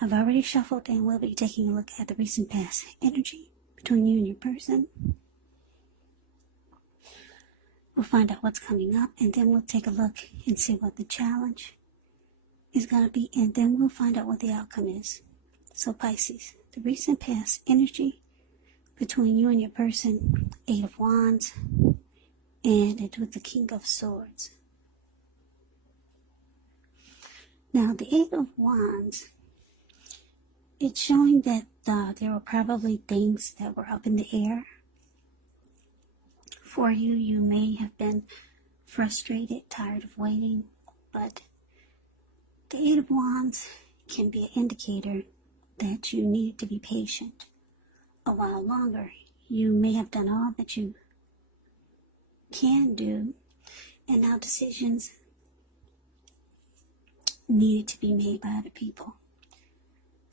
I've already shuffled and we'll be taking a look at the recent past energy between you and your person. We'll find out what's coming up, and then we'll take a look and see what the challenge is going to be, and then we'll find out what the outcome is. So Pisces, the recent past energy between you and your person, 8 of Wands, and it's with the King of Swords. Now, the 8 of Wands, it's showing that there were probably things that were up in the air. For you, you may have been frustrated, tired of waiting, but the 8 of Wands can be an indicator that you need to be patient a while longer. You may have done all that you can do, and now decisions needed to be made by other people.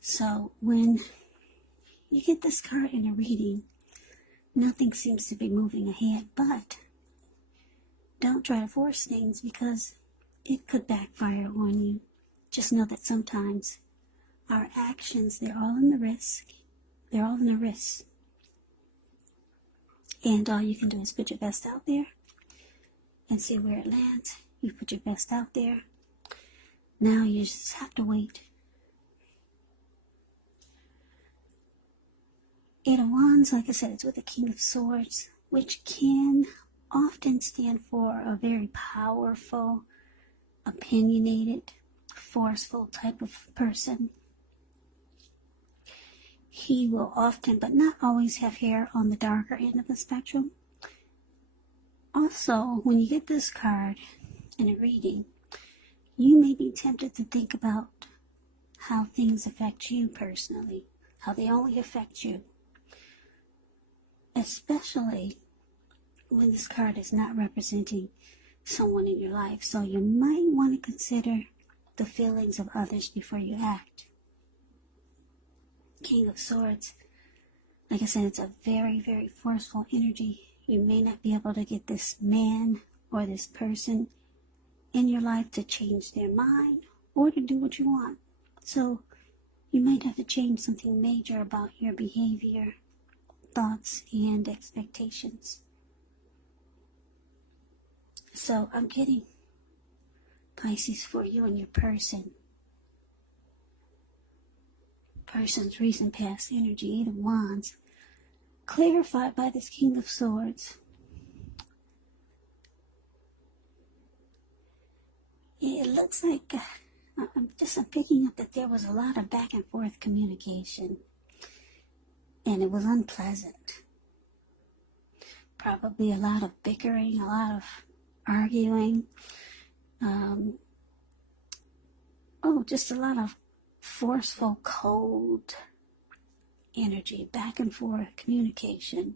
So when you get this card in a reading, nothing seems to be moving ahead, but don't try to force things because it could backfire on you. Just know that sometimes our actions, they're all in the risk. They're all in a risk. And all you can do is put your best out there and see where it lands. You put your best out there. Now you just have to wait. 8 of Wands, like I said, it's with the King of Swords, which can often stand for a very powerful, opinionated, forceful type of person. He will often, but not always, have hair on the darker end of the spectrum. Also, when you get this card in a reading, you may be tempted to think about how things affect you personally, how they only affect you. Especially when this card is not representing someone in your life. So you might want to consider the feelings of others before you act. King of Swords, like I said, it's a very, very forceful energy. You may not be able to get this man or this person in your life to change their mind or to do what you want. So you might have to change something major about your behavior, thoughts, and expectations. So I'm getting, Pisces, for you and your person's recent past energy, 8 of Wands, clarified by this King of Swords. It looks like I'm picking up that there was a lot of back and forth communication, and it was unpleasant. Probably a lot of bickering, a lot of arguing. Just a lot of forceful, cold energy, back and forth communication.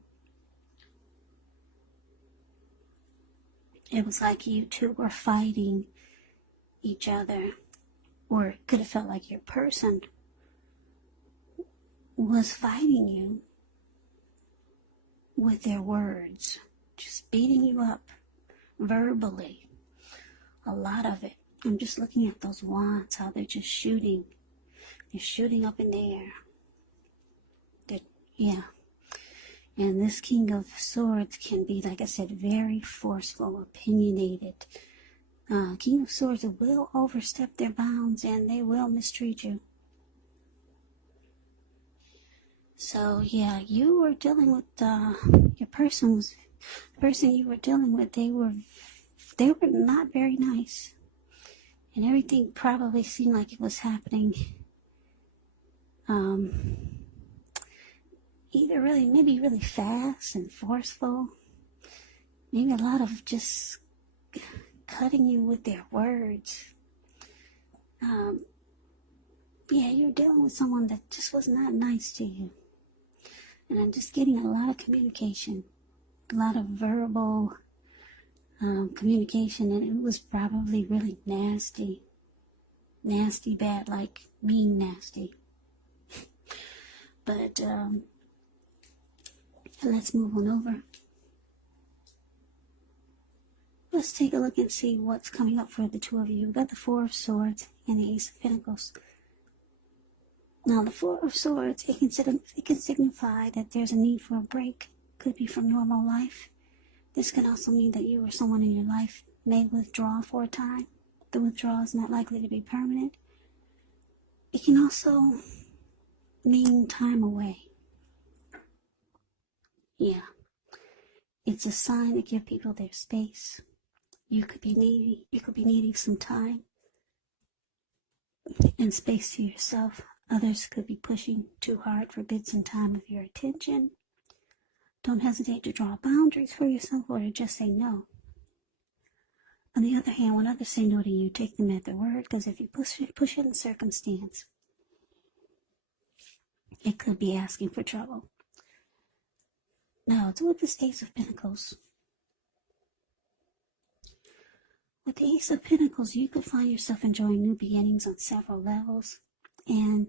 It was like you two were fighting each other, or it could have felt like your person was fighting you with their words, just beating you up verbally. A lot of it. I'm just looking at those wands, how they're just shooting. They're shooting up in the air. And this King of Swords can be, like I said, very forceful, opinionated. King of Swords will overstep their bounds and they will mistreat you. So yeah, you were dealing with the person you were dealing with. They were not very nice, and everything probably seemed like it was happening. Either maybe really fast and forceful, maybe a lot of just cutting you with their words. You're dealing with someone that just was not nice to you. And I'm just getting a lot of communication, a lot of verbal communication, and it was probably really nasty, bad, like mean nasty. But let's move on over. Let's take a look and see what's coming up for the two of you. We've got the 4 of Swords and the Ace of Pentacles. Now, the Four of Swords, it can signify that there's a need for a break. Could be from normal life. This can also mean that you or someone in your life may withdraw for a time. The withdrawal is not likely to be permanent. It can also mean time away. Yeah. It's a sign to give people their space. You could be needing some time and space to yourself. Others could be pushing too hard for bits and time of your attention. Don't hesitate to draw boundaries for yourself or to just say no. On the other hand, when others say no to you, take them at their word, because if you push in the circumstance, it could be asking for trouble. Now, it's with this Ace of Pentacles. With the Ace of Pentacles, you could find yourself enjoying new beginnings on several levels, and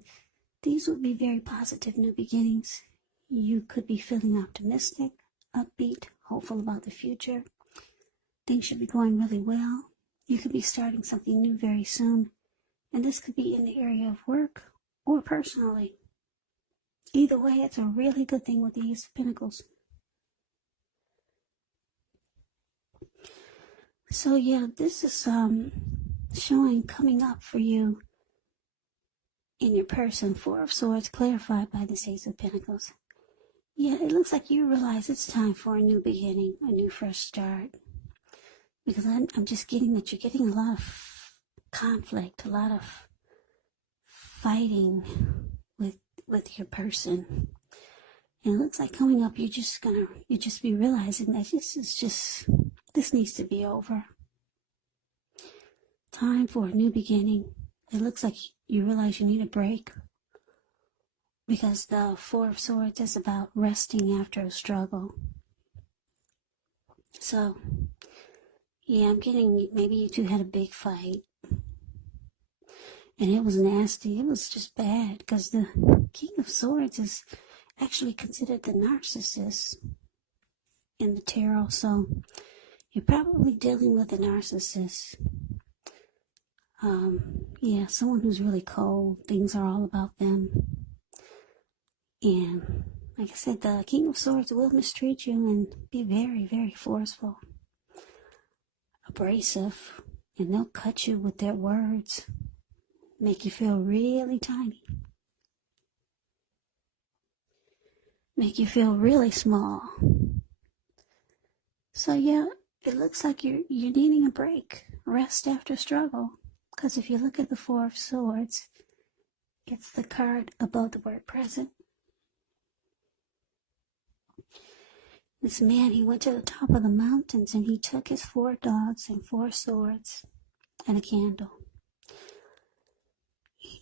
these would be very positive new beginnings. You could be feeling optimistic, upbeat, hopeful about the future. Things should be going really well. You could be starting something new very soon, and this could be in the area of work or personally. Either way, it's a really good thing with the Ace of Pentacles. So yeah, this is showing coming up for you in your person. Four of Swords clarified by this Ace of Pentacles. Yeah, it looks like you realize it's time for a new beginning, a new fresh start. Because I'm just getting that you're getting a lot of conflict, a lot of fighting with your person. And it looks like coming up, you just be realizing that this needs to be over. Time for a new beginning. It looks like you realize you need a break, because the Four of Swords is about resting after a struggle. So, yeah, I'm getting maybe you two had a big fight. And it was nasty. It was just bad, because the King of Swords is actually considered the narcissist in the tarot. So, you're probably dealing with a narcissist. Yeah, someone who's really cold. Things are all about them. And like I said, the King of Swords will mistreat you and be very, very forceful, abrasive, and they'll cut you with their words, make you feel really tiny, make you feel really small. So yeah, it looks like you're needing a break, rest after struggle. Because if you look at the Four of Swords, it's the card above the word present. This man, he went to the top of the mountains and he took his 4 dogs and 4 swords and a candle.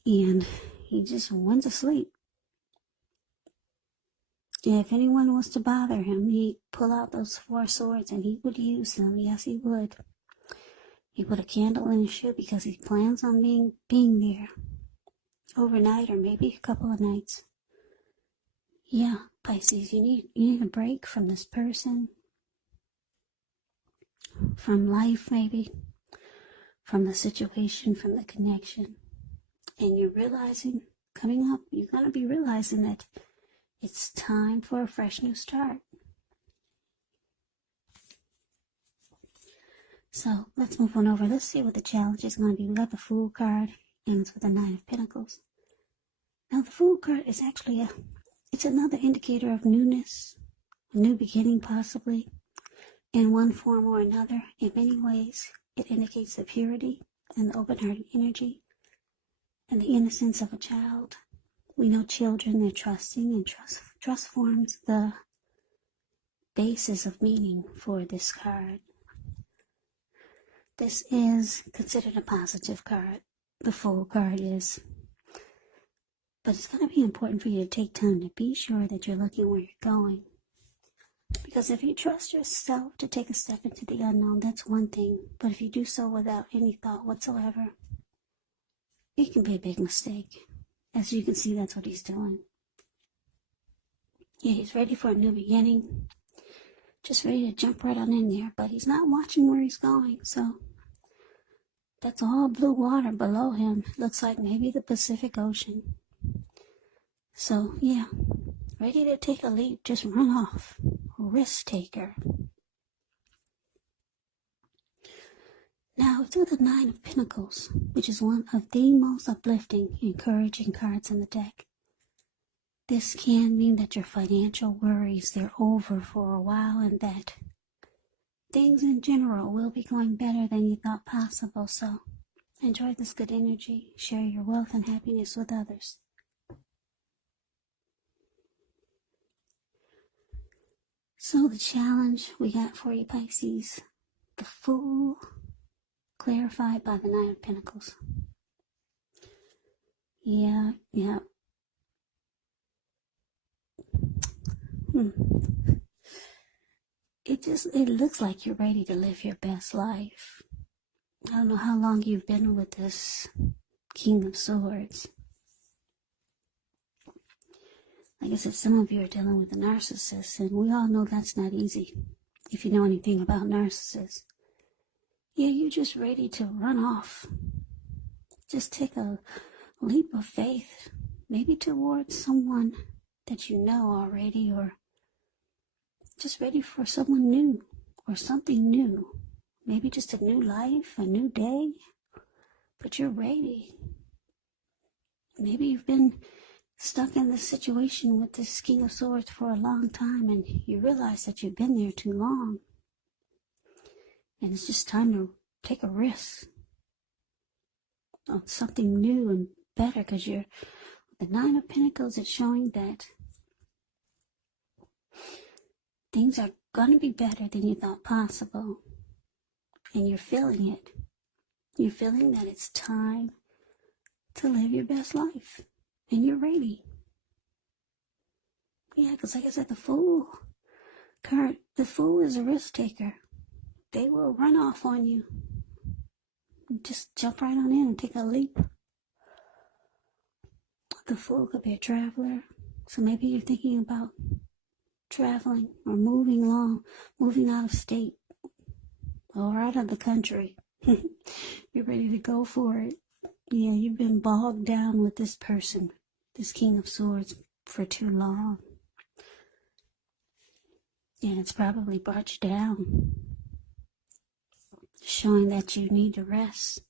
And he just went to sleep. And if anyone was to bother him, he'd pull out those 4 swords and he would use them. Yes, he would. He put a candle in his shoe because he plans on being there overnight or maybe a couple of nights. Yeah, Pisces, you need a break from this person, from life maybe, from the situation, from the connection. And you're realizing, coming up, you're going to be realizing that it's time for a fresh new start. So let's move on over. Let's see what the challenge is going to be. We got the Fool card, and it's with the 9 of Pentacles. Now the Fool card is actually it's another indicator of newness, a new beginning possibly, in one form or another. In many ways, it indicates the purity and the open-hearted energy and the innocence of a child. We know children, they're trusting, and trust forms the basis of meaning for this card. This is considered a positive card. The Fool card is. But it's going to be important for you to take time to be sure that you're looking where you're going. Because if you trust yourself to take a step into the unknown, that's one thing. But if you do so without any thought whatsoever, it can be a big mistake. As you can see, that's what he's doing. Yeah, he's ready for a new beginning. Just ready to jump right on in there. But he's not watching where he's going, so that's all blue water below him. Looks like maybe the Pacific Ocean. So, yeah, ready to take a leap, just run off. Risk taker. Now, through the Nine of Pentacles, which is one of the most uplifting, encouraging cards in the deck. This can mean that your financial worries, they're over for a while, and that things in general will be going better than you thought possible. So enjoy this good energy. Share your wealth and happiness with others. So the challenge we got for you, Pisces, the Fool, clarified by the Nine of Pentacles. Yeah. It looks like you're ready to live your best life. I don't know how long you've been with this King of Swords. Like I said, some of you are dealing with a narcissist, and we all know that's not easy. If you know anything about narcissists. Yeah, you're just ready to run off. Just take a leap of faith, maybe towards someone that you know already, or just ready for someone new or something new. Maybe just a new life, a new day, but you're ready. Maybe you've been stuck in this situation with this King of Swords for a long time, and you realize that you've been there too long. And it's just time to take a risk on something new and better, because you're the Nine of Pentacles is showing that things are going to be better than you thought possible. And you're feeling it. You're feeling that it's time to live your best life. And you're ready. Yeah, because like I said, the Fool is a risk taker. They will run off on you. Just jump right on in and take a leap. The Fool could be a traveler. So maybe you're thinking about traveling or moving out of state or out of the country. You're ready to go for it. Yeah, you've been bogged down with this person, this King of Swords, for too long. And it's probably brought you down. Showing that you need to rest.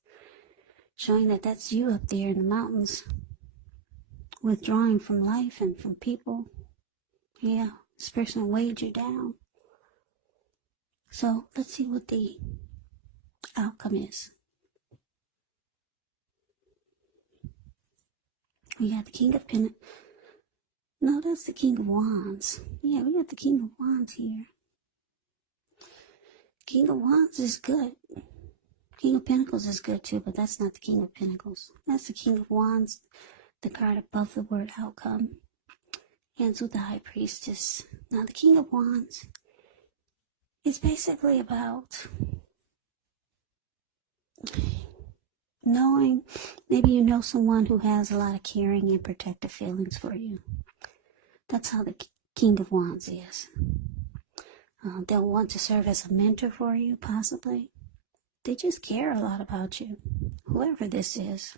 Showing that that's you up there in the mountains. Withdrawing from life and from people. Yeah, this person weighed you down. So let's see what the outcome is. We got the King of Pentacles. No, that's the King of Wands. Yeah, we got the King of Wands here. King of Wands is good. King of Pentacles is good too, but that's not the King of Pentacles. That's the King of Wands, the card above the word outcome. Ends with the High Priestess. Now, the King of Wands is basically about knowing, maybe you know someone who has a lot of caring and protective feelings for you. That's how the King of Wands is. They'll want to serve as a mentor for you, possibly. They just care a lot about you, whoever this is.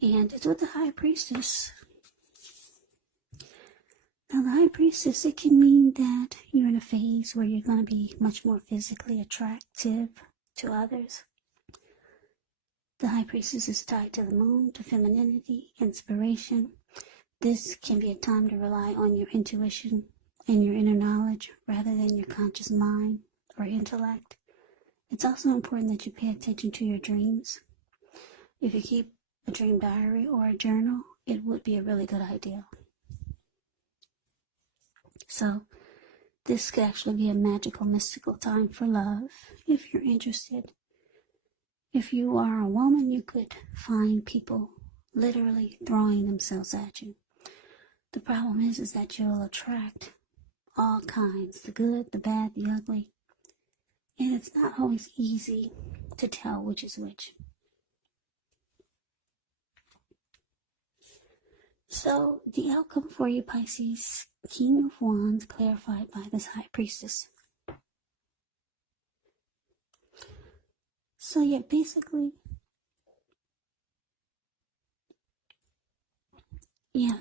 And it's with the High Priestess. Now, the High Priestess, it can mean that you're in a phase where you're going to be much more physically attractive to others. The High Priestess is tied to the moon, to femininity, inspiration. This can be a time to rely on your intuition and your inner knowledge rather than your conscious mind or intellect. It's also important that you pay attention to your dreams. If you keep a dream diary or a journal, it would be a really good idea. So, this could actually be a magical, mystical time for love, if you're interested. If you are a woman, you could find people literally throwing themselves at you. The problem is that you'll attract all kinds, the good, the bad, the ugly. And it's not always easy to tell which is which. So, the outcome for you, Pisces, King of Wands, clarified by this High Priestess. So, yeah, basically, Yeah,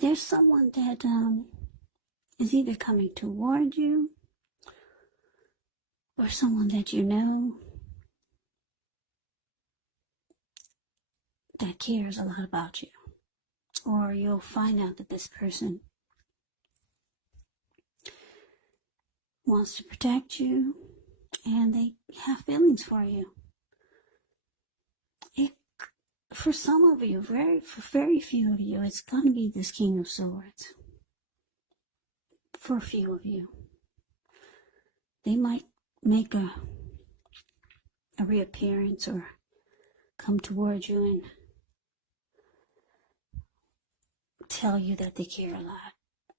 there's someone that is either coming toward you or someone that you know that cares a lot about you. Or you'll find out that this person wants to protect you and they have feelings for you. For some of you, for very few of you, it's going to be this King of Swords. For a few of you, they might make a reappearance or come towards you and tell you that they care a lot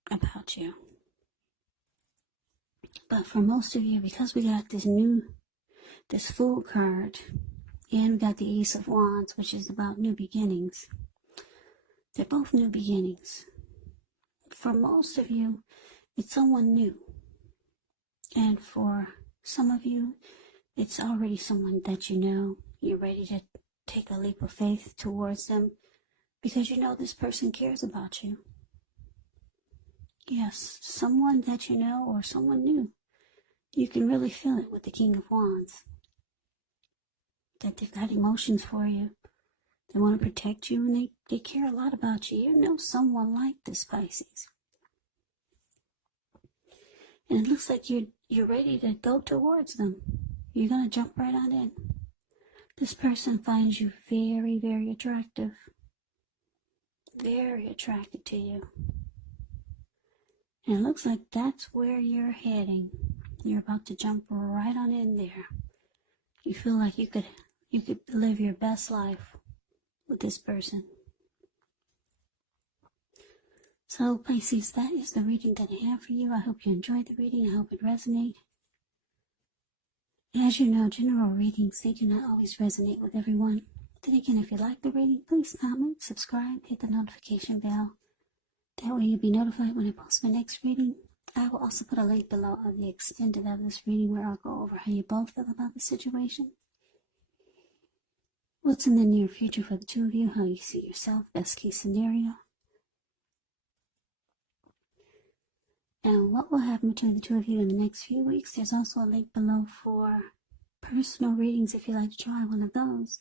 about you. But for most of you, because we got this Fool card, and we got the Ace of Wands, which is about new beginnings. They're both new beginnings. For most of you, it's someone new. And for some of you, it's already someone that you know. You're ready to take a leap of faith towards them because you know this person cares about you. Yes, someone that you know or someone new. You can really feel it with the King of Wands. That they've got emotions for you. They want to protect you and they care a lot about you. You know someone like this, Pisces. And it looks like you're ready to go towards them. You're going to jump right on in. This person finds you very, very attractive. Very attracted to you. And it looks like that's where you're heading. You're about to jump right on in there. You feel like you could live your best life with this person. So Pisces, that is the reading that I have for you. I hope you enjoyed the reading. I hope it resonated. As you know, general readings, they do not always resonate with everyone. Then again, if you like the reading, please comment, subscribe, hit the notification bell. That way you'll be notified when I post my next reading. I will also put a link below of the extended of this reading where I'll go over how you both feel about the situation. What's in the near future for the two of you, how you see yourself, best case scenario. And what will happen between the two of you in the next few weeks. There's also a link below for personal readings if you'd like to try one of those.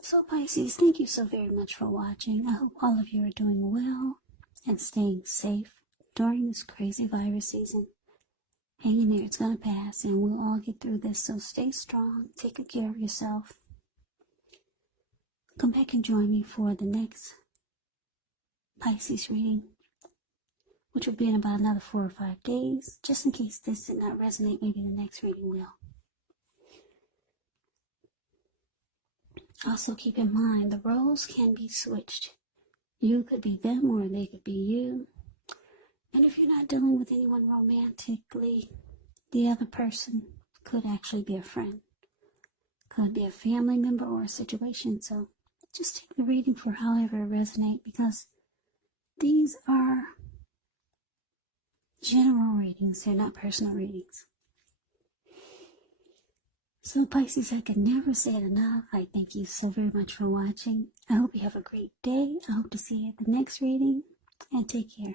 So Pisces, thank you so very much for watching. I hope all of you are doing well and staying safe during this crazy virus season. Hang in there, it's going to pass and we'll all get through this. So stay strong, take good care of yourself. Come back and join me for the next Pisces reading, which will be in about another 4 or 5 days. Just in case this did not resonate, maybe the next reading will. Also keep in mind, the roles can be switched. You could be them or they could be you. And if you're not dealing with anyone romantically, the other person could actually be a friend. Could be a family member or a situation. So just take the reading for however it resonates, because these are general readings. They're not personal readings. So Pisces, I could never say it enough. I thank you so very much for watching. I hope you have a great day. I hope to see you at the next reading. And take care.